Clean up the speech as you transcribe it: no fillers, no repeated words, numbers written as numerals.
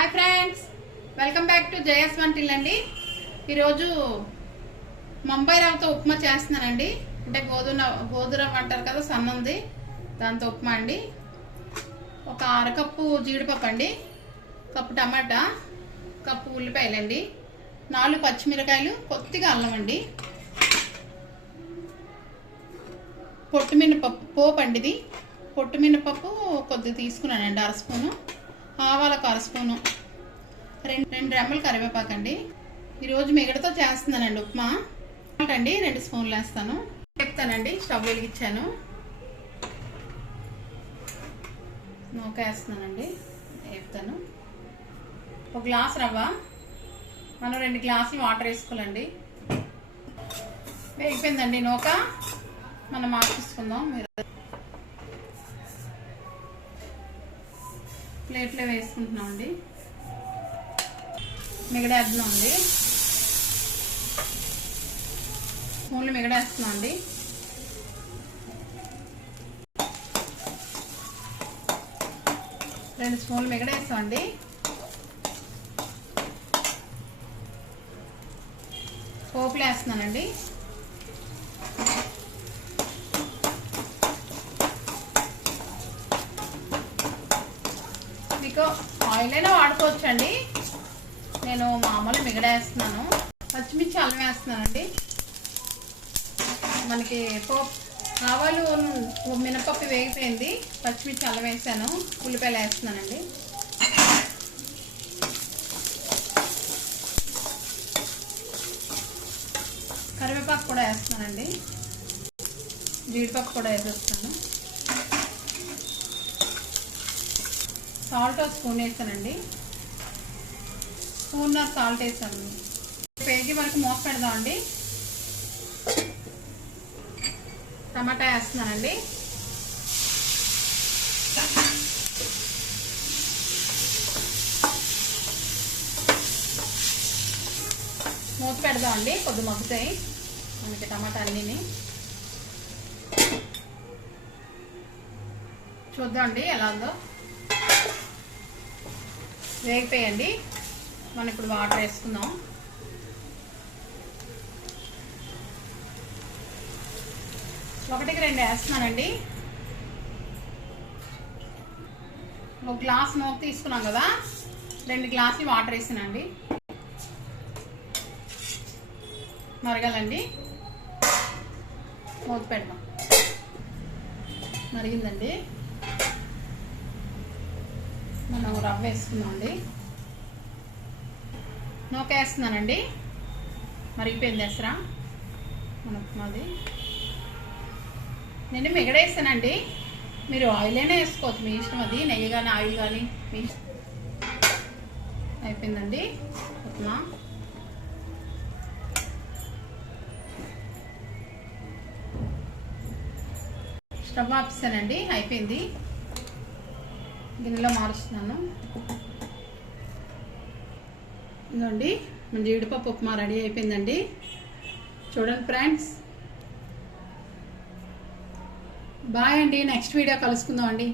Hi friends, welcome back to జయa'svantaillu అండి. ఈరోజు ముంబై రవ్వతో ఉప్మా చేస్తున్నానండి. అంటే గోధుమ అంటారు కదా, సన్నంది, దాంతో ఉప్మా అండి. ఒక అరకప్పు జీడిపప్పు అండి, కప్పు టమాటా, కప్పు ఉల్లిపాయలండి, 4 పచ్చిమిరకాయలు, కొద్దిగా అల్లం అండి, పొట్టుమినపప్పు పోపు అండి. ఇది పొట్టుమినపప్పు కొద్దిగా తీసుకున్నానండి, 1/2 స్పూను. ఆవాలకు 1/2 స్పూను, రెండు రెమ్మలు కరివేపాకు అండి. ఈరోజు మిగడతో చేస్తున్నానండి ఉప్మా అండి. 2 స్పూన్లు వేస్తాను. చెప్తానండి, స్టవ్ వెలిగించాను, నూక వేస్తున్నానండి, వేపుతాను. 1 గ్లాస్ రవ్వ, మనం 2 గ్లాసులు వాటర్ వేసుకోవాలండి. వేగిపోయిందండి నూక, మనం మార్చేసుకుందాం. మీరు ప్లేట్లో వేసుకుంటున్నామండి. మిగడేస్తున్నాం అండి, స్పూన్లు మిగడేస్తున్నాం అండి. రెండు స్పూన్లు మిగడేస్తామండి. పోపులు వేస్తున్నానండి. మీకు ఆయిల్ అయినా వాడుకోవచ్చండి, నేను మామూలు మిగడేస్తున్నాను. పచ్చిమిర్చి అల్లం వేస్తున్నానండి. మనకి ఆవాలు మినపప్పు వేగిపోయింది, పచ్చిమిర్చి అల్లం వేసాను, ఉల్లిపాయలు వేస్తున్నానండి. కరివేపాకు కూడా వేస్తున్నానండి, జీడిపప్పు కూడా వేసేస్తాను. సాల్ట్ 1 స్పూన్ వేసానండి, స్పూన్ సాల్ట్ వేసాను. పేజీ వరకు మూత పెడదామండి. టమాటా వేస్తున్నానండి. మూత పెడదామండి, కొద్ది మగ్గుతాయి మనకి టమాటా అన్నీని. చూద్దామండి ఎలా ఉందో. వేగిపోయండి, మనం ఇప్పుడు వాటర్ వేసుకుందాం. ఒకటికి 2 వేస్తున్నానండి. 1 గ్లాస్ నూక తీసుకున్నాం కదా, 2 గ్లాసులు వాటర్ వేసానండి. మరగాలండి, మూత పెడదాం. మరిగిందండి, మనం రవ్వ వేసుకుందాం అండి. నూక వేస్తున్నానండి, మరిగిపోయింది ఎసరా మన ఉప్మాది. నేను మిగడేస్తానండి, మీరు ఆయిల్ అయినా వేసుకోవచ్చు, మీ ఇష్టం. అది నెయ్యి కానీ ఆయిల్ కానీ మీ ఇష్టం. అయిపోయిందండి ఉప్మా. స్టవ్ ఆపిస్తానండి, అయిపోయింది. గిన్నెలో మారుస్తున్నాను. ఇదండి మన జీడిపప్పు ఉప్మా రెడీ అయిపోయిందండి. చూడండి ఫ్రెండ్స్. బాయ్ అండి, నెక్స్ట్ వీడియో కలుసుకుందాం అండి.